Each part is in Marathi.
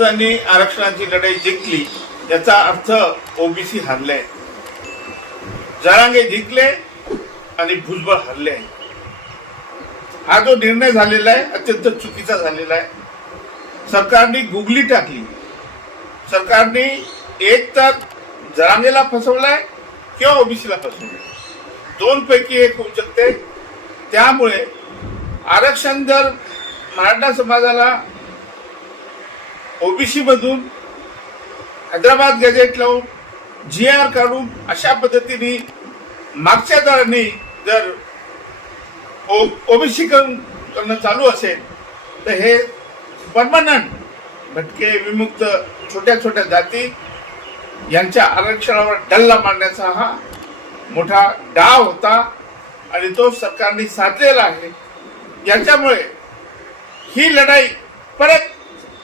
समाजाने आरक्षणाची लढाई जिंकली याचा अर्थ ओबीसी हरले. जरांगे जिंकले आणि भुजबळ हरले. हा जो निर्णय झालेला आहे अत्यंत चुकीचा झालेला आहे. सरकारने गुगली टाकली. सरकारने एक तर जरांगेला फसवलाय किंवा ओबीसीला फसवलंय? दोन पैकी एक होऊ शकते. त्यामुळे आरक्षण जर मराठा समाजाला ओबीसी मधून हैदराबाद गॅजेट लावून जी आर काढून अशा पद्धतीने मागच्या दराने जर ओबीसी करणं चालू असेल तर हे परमनंट भटके विमुक्त छोट्या छोट्या जाती यांच्या आरक्षणावर डल्ला मारण्याचा हा मोठा डाव होता आणि तो सरकारने साधलेला आहे. याच्यामुळे ही लढाई परत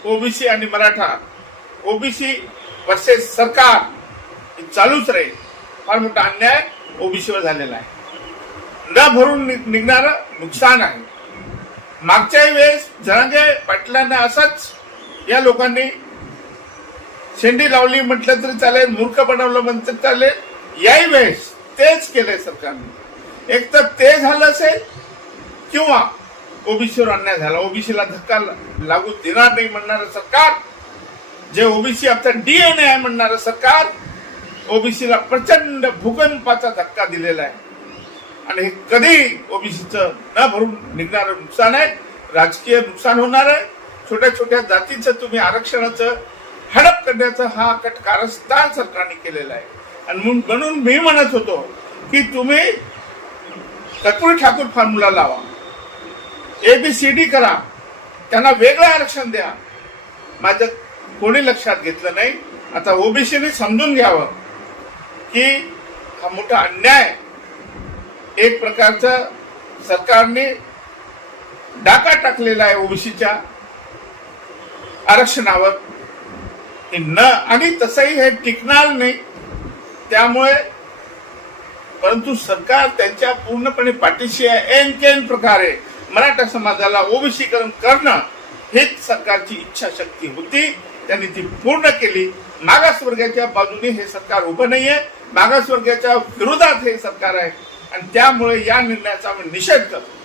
ओबीसी आणि मराठा. ओबीसी वर्सेस सरकार चालूच राहील. फार मोठा अन्याय ओबीसीवर झालेला आहे. न भरून नि- निघणारं नुकसान आहे. मागच्याही वेळेस जरांगे पाटलांना असंच या लोकांनी शेंडी लावली म्हटलं तरी चालेल मूर्ख बनवलं म्हणत चालेल. याही वेळेस तेच केलंय सरकारने. एक तर ते झालं असेल किंवा ओबीसीवर अन्याय झाला. ओबीसीला धक्का लागू देणार नाही म्हणणारं सरकार. जे ओबीसी आता डीएनए आहे म्हणणारं सरकार ओबीसीला प्रचंड भूकंपाचा धक्का दिलेला आहे. आणि हे कधी ओबीसीचं न भरून निघणारं नुकसान आहे. राजकीय नुकसान होणार आहे. छोट्या छोट्या जातीचं तुम्ही आरक्षणाचं हडप करण्याचा हा कट कारस्थान सरकारने केलेला आहे. आणि म्हणून म्हणून मी म्हणत होतो की तुम्ही कपूर ठाकूर फॉर्म्युला लावा. एबीसीडी करा. त्यांना वेगळं आरक्षण द्या. माझं कोणी लक्षात घेतलं नाही. आता ओबीसीने समजून घ्यावं की हा मोठा अन्याय एक प्रकारचं सरकारने डाका टाकलेला आहे ओबीसीच्या आरक्षणावर. हे न आणि तसंही हे टिकणार नाही. त्यामुळे परंतु सरकार त्यांच्या पूर्णपणे पाठीशी आहे. एन केन प्रकारे. मराठा समाजाला ओबीसीकरण करणं हेच सरकारची इच्छाशक्ती होती. त्यांनी ती पूर्ण केली. मागासवर्गाच्या बाजूने हे सरकार उभं नाहीये. मागासवर्गाच्या विरोधात हे सरकार आहे. आणि त्यामुळे या निर्णयाचा आम्ही निषेध करतो.